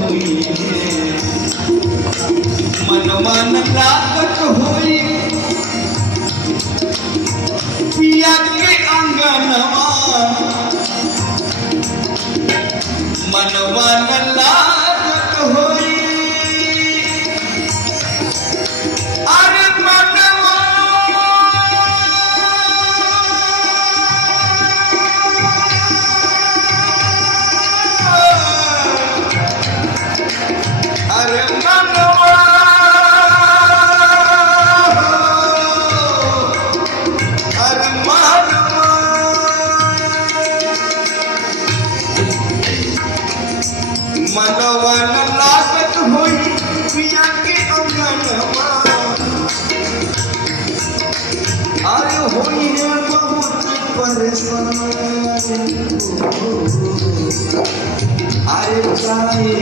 होई मनमान लागत होई पिया के अंगनवा मनमान लागत होई अरे मनवा अरे मनवा अरे मनवा मनवन लागत होई पिया के अंगनवा अरे होई है बहुत परेशान अरे जाए